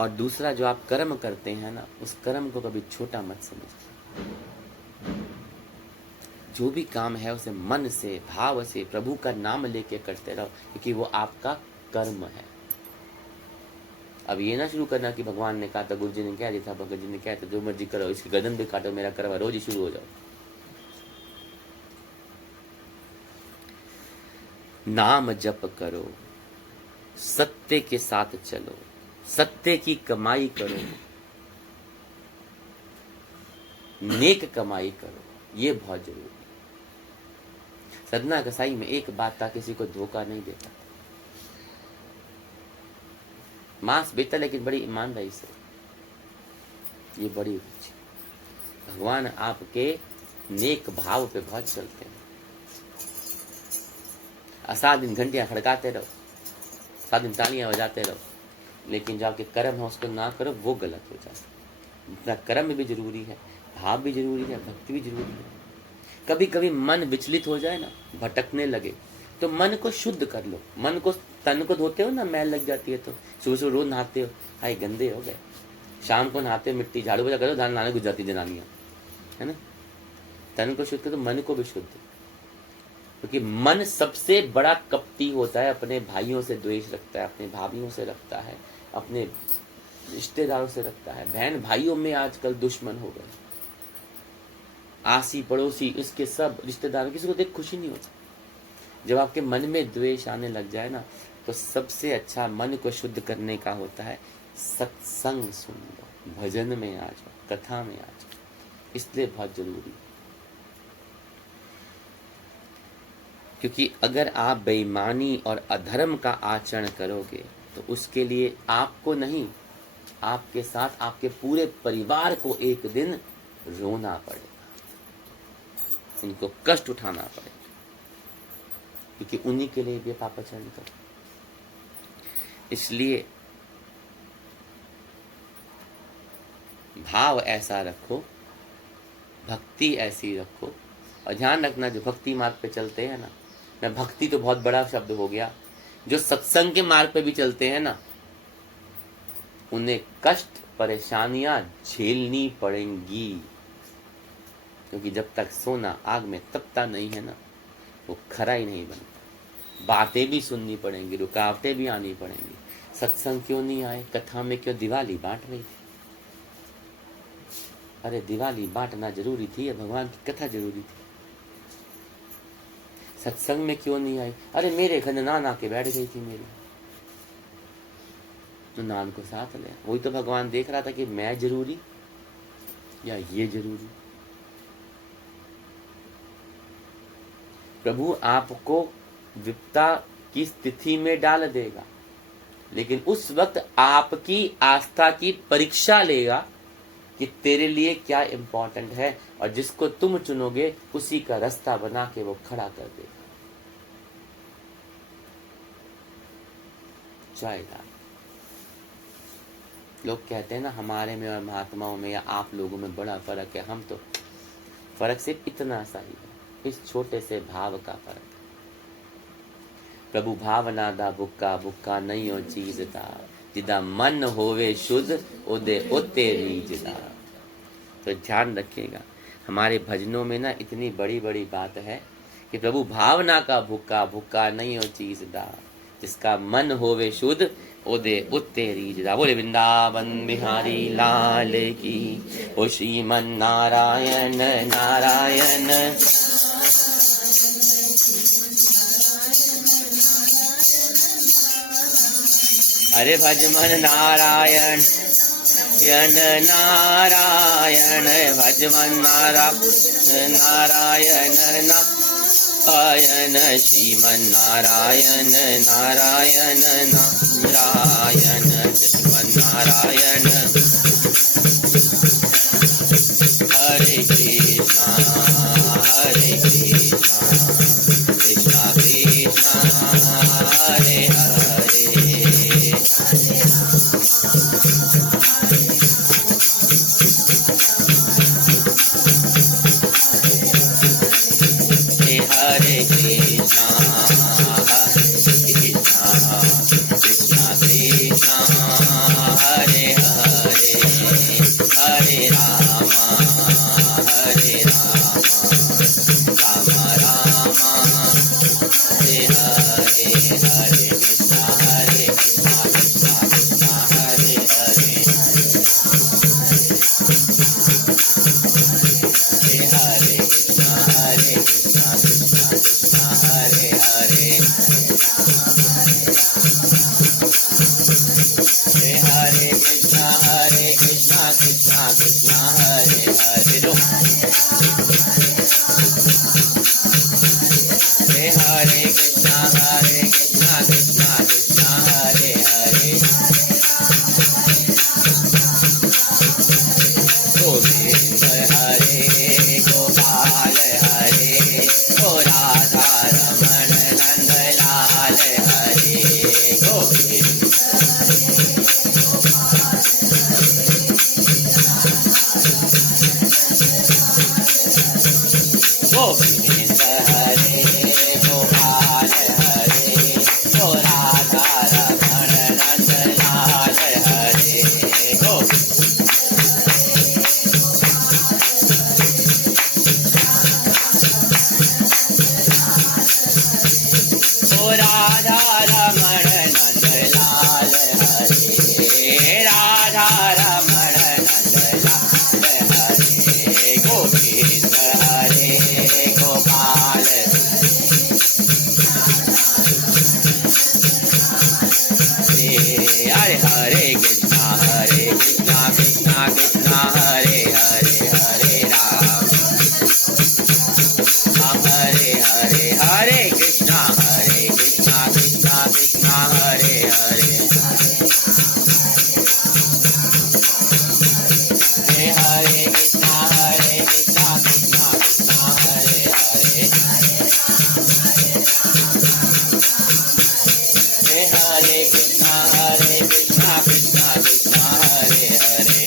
और दूसरा, जो आप कर्म करते हैं ना, उस कर्म को कभी छोटा मत समझिए। जो भी काम है उसे मन से, भाव से, प्रभु का नाम लेके करते रहो, क्योंकि वो आपका कर्म है। अब ये ना शुरू करना कि भगवान ने कहा था, गुरु जी ने कह दिया था, भगत जी ने कहा था, जो मर्जी करो, इसकी गर्दन भी काटो, मेरा करवा, रोज ही शुरू हो जाओ। नाम जप करो, सत्य के साथ चलो, सत्य की कमाई करो, नेक कमाई करो, ये बहुत जरूरी है। सदना कसाई में एक बात था, किसी को धोखा नहीं देता, मांस बेचता लेकिन बड़ी ईमानदारी से। ये बड़ी रुचि, भगवान आपके नेक भाव पे बहुत चलते हैं। 7 दिन घंटियां खड़काते रहो, साथ दिन तालियां बजाते रहो, लेकिन जो आपके कर्म है उसको ना करो, वो गलत हो जाए। इतना कर्म भी जरूरी है, भाव भी जरूरी है, भक्ति भी जरूरी है। कभी कभी मन विचलित हो जाए ना, भटकने लगे, तो मन को शुद्ध कर लो। मन को, तन को धोते हो ना, मैल लग जाती है तो सुबह सुबह रोज नहाते हो, हाय गंदे हो गए, शाम को नहाते हो, मिट्टी झाड़ू बजा करो, धान नहाने घुस जाती जनानियां, है ना। तन को शुद्ध करो, मन को भी शुद्ध, क्योंकि मन सबसे बड़ा कपटी होता है। अपने भाइयों से द्वेष रखता है, अपने भाभीियों से रखता है, अपने रिश्तेदारों से रखता है। बहन भाइयों में आजकल दुश्मन हो गए, आसी पड़ोसी, इसके सब रिश्तेदारों, किसी को देख खुशी नहीं होती। जब आपके मन में द्वेष आने लग जाए ना, तो सबसे अच्छा मन को शुद्ध करने का होता है सत्संग सुन लो, भजन में आ जाओ, कथा में आ जाओ, इसलिए बहुत जरूरी है। क्योंकि अगर आप बेईमानी और अधर्म का आचरण करोगे तो उसके लिए आपको नहीं, आपके साथ आपके पूरे परिवार को एक दिन रोना पड़ेगा, उनको कष्ट उठाना पड़ेगा, क्योंकि उन्हीं के लिए भी पापाचरण करो। इसलिए भाव ऐसा रखो, भक्ति ऐसी रखो। और ध्यान रखना, जो भक्ति मार्ग पे चलते हैं ना, मैं भक्ति तो बहुत बड़ा शब्द हो गया, जो सत्संग के मार्ग पे भी चलते हैं ना, उन्हें कष्ट परेशानियां झेलनी पड़ेंगी, क्योंकि जब तक सोना आग में तपता नहीं है ना, वो खरा ही नहीं बनता। बातें भी सुननी पड़ेंगी, रुकावटें भी आनी पड़ेंगी। सत्संग क्यों नहीं आए, कथा में क्यों, दिवाली बांट रही थी। अरे दिवाली बांटना जरूरी थी या भगवान की कथा जरूरी थी? सत्संग में क्यों नहीं आई? अरे मेरे घर नान आके बैठ गई थी मेरी, तो नान को साथ ले। वही तो भगवान देख रहा था कि मैं जरूरी या ये जरूरी। प्रभु आपको विपदा की स्थिति में डाल देगा, लेकिन उस वक्त आपकी आस्था की परीक्षा लेगा कि तेरे लिए क्या इंपॉर्टेंट है, और जिसको तुम चुनोगे उसी का रास्ता बना के वो खड़ा कर देगा। जय राम। लोग कहते हैं ना, हमारे में और महात्माओं में या आप लोगों में बड़ा फर्क है। हम तो फर्क सिर्फ इतना सा ही है, इस छोटे से भाव का फर्क है। प्रभु भावना दा बुक्का, बुक्का नहीं हो चीज दा, जिदा मन होवे शुद्ध ओदे ओते रीजदा। तो ध्यान रखिएगा, हमारे भजनों में ना इतनी बड़ी बड़ी बात है कि प्रभु भावना का भुक्का, भुक्का नहीं हो चीज दा, जिसका मन होवे शुद्ध ओदे उत्ते रीजदा। बोले वृंदावन बिहारी लाल की, ओ श्रीमन नारायण नारायण। अरे भजमन नारायण यन नारायण, भजमन नारायण नारायण नारायण, श्रीमन नारायण नारायण नारायण, भजमन नारायण। हरे कृष्णा हरे कृष्णा, कृष्णा कृष्णा हरे हरे। हरे कृष्णा कृष्णा कृष्णा हरे हरे, हरे राम राम राम हरे हरे, हरे कृष्णा कृष्णा कृष्णा हरे हरे, हरे कृष्णा कृष्णा कृष्णा हरे हरे, हरे कृष्णा कृष्णा कृष्णा हरे हरे। हरे कृष्णा कृष्णा कृष्णा हरे हरे, गोविंद हरे गोपाल हरे, ओ राधा रमण नंद लाल हरे, गोविंद गोविंद हरे गोपाल हरे ओ राधा रमण नंद लाल हरे ओ राधा रमण नंद लाल हरे राधा रमण नंद लाल हरे गोविंद हरे गोपाल हरे हरे कृष्णा कृष्णा कृष्णा हरे हरे हरे राम हरे हरे हरे कृष्णा कृष्णा कृष्णा हरे हरे हरे कृष्णा कृष्णा कृष्णा हरे हरे हरे कृष्णा कृष्णा कृष्णा हरे हरे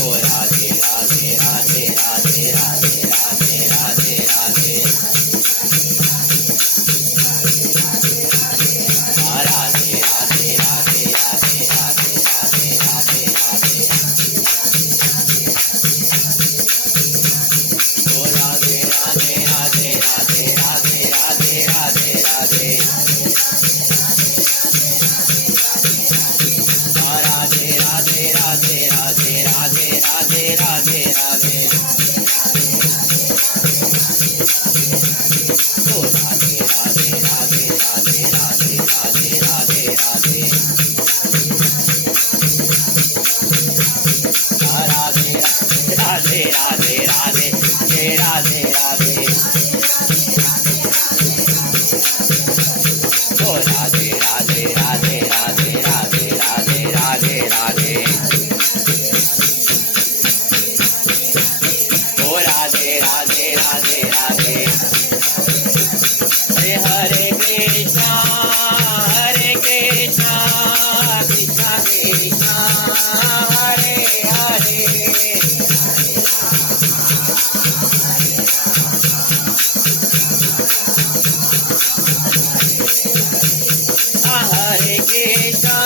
ओ राधे राधे राधे राधे राधे राधे राधे राधे राधे राधे राधे राधे राधे राधे राधे राधे ओ राधे राधे राधे राधे राधे राधे राधे राधे राधे राधे राधे राधे राधे राधे राधे राधे ओ राधे राधे राधे राधे राधे राधे राधे राधे राधे राधे राधे राधे राधे राधे ओ राधे राधे राधे राधे राधे राधे राधे राधे ओ राधे राधे राधे राधे हरे हरे कृष्णा कृष्णा कृष्णा हरे हरे हरे कृष्णा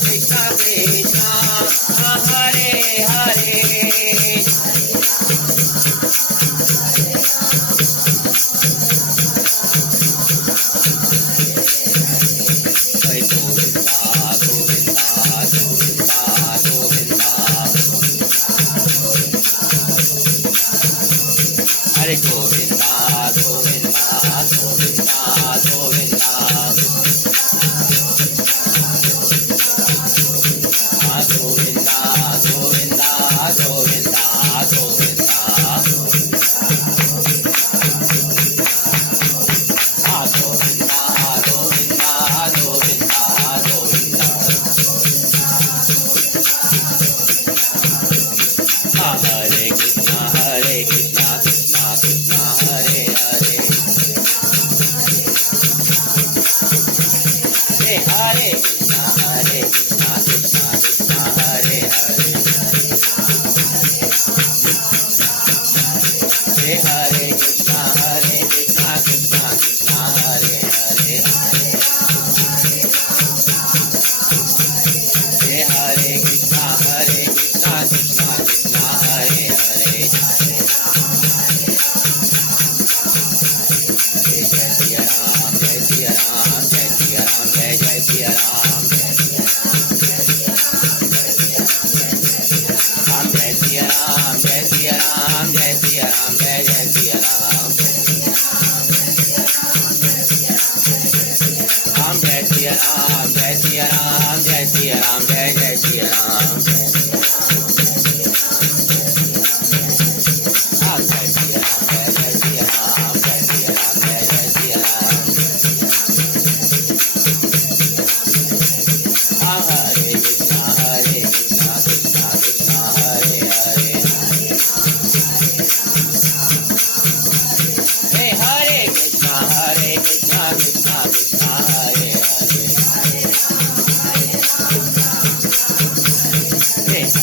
कृष्णा कृष्णा हरे हरे हरे गोविंदा गोविंदा गोविंदा गोविंदा हरे गोविंदा गोविंदा गोविंदा गोविंदा गोविंदा गोविंदा गोविंदा गोविंदा गोविंदा गोविंदा गोविंदा गोविंदा हरे Krishna Krishna Krishna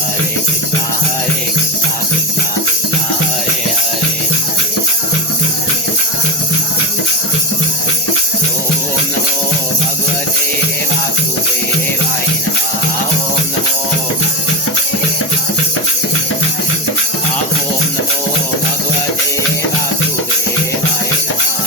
Hare Krishna Krishna Krishna Hare Hare Om Namo Bhagavate Vasudevaya Namah Om Namo Bhagavate Vasudevaya Namah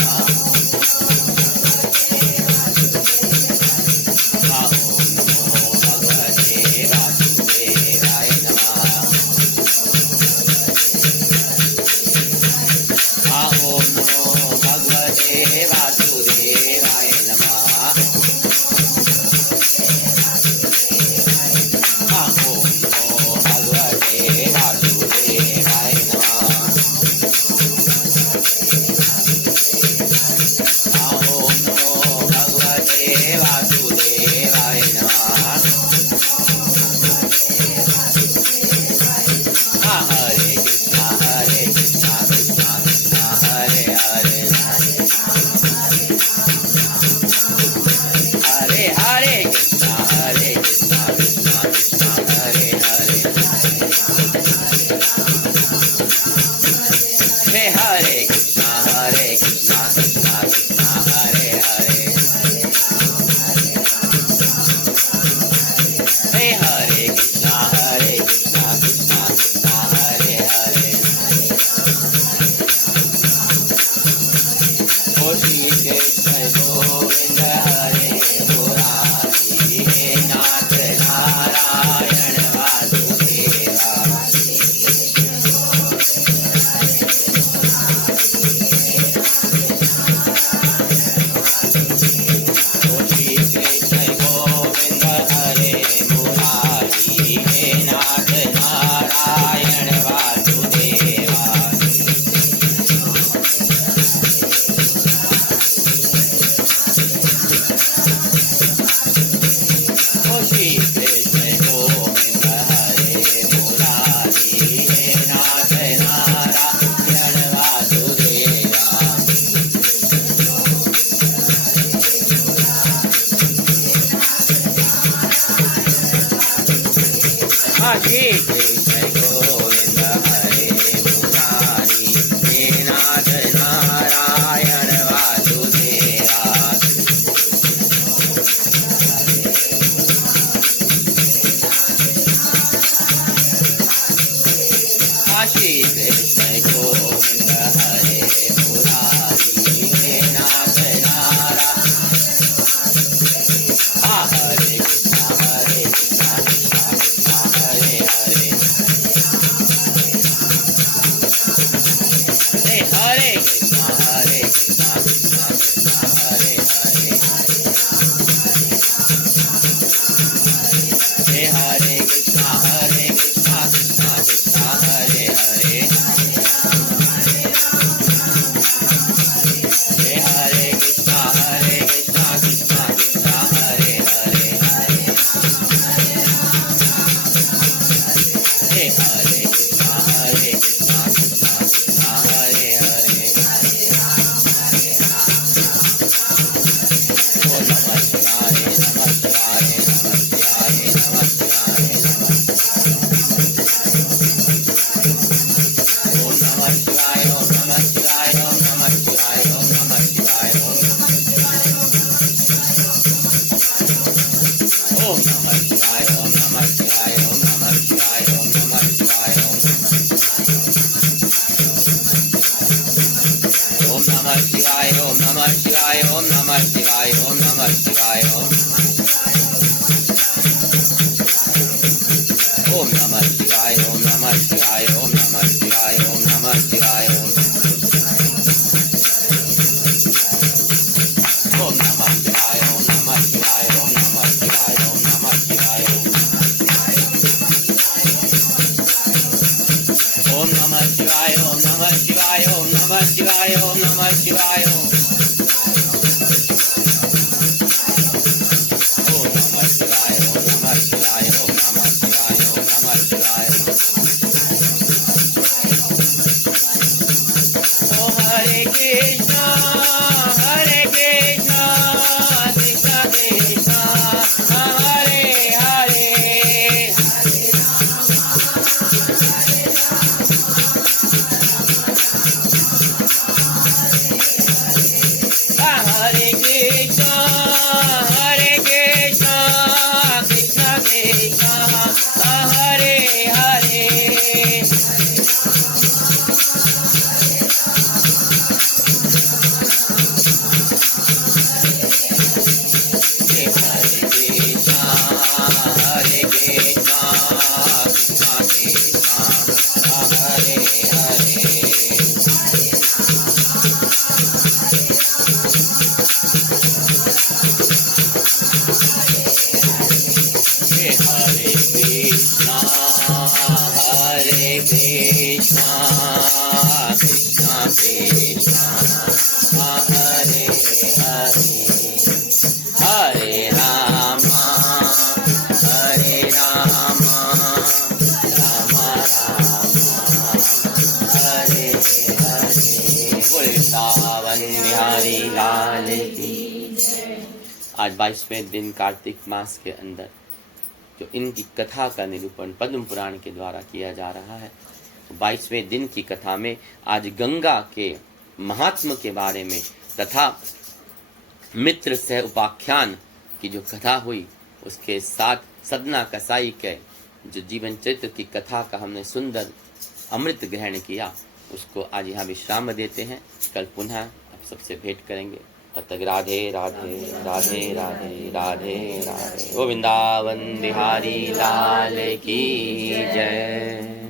Krishna Krishna Krishna Hare Hare Hare Ram Ram Hare Hare. Vrindavan Bihari लाल की। आज 22वें दिन कार्तिक मास के अंदर जो इनकी कथा का निरूपण पद्म पुराण के द्वारा किया जा रहा है, 22वें दिन की कथा में आज गंगा के महात्म के बारे में तथा मित्र सह उपाख्यान की जो कथा हुई, उसके साथ सदना कसाई के जो जीवन चरित्र की कथा का हमने सुंदर अमृत ग्रहण किया, उसको आज यहाँ विश्राम देते हैं। कल पुनः आप सबसे भेंट करेंगे। तब तक राधे राधे राधे राधे राधे राधे। वो वृंदावन बिहारी लाल की जय।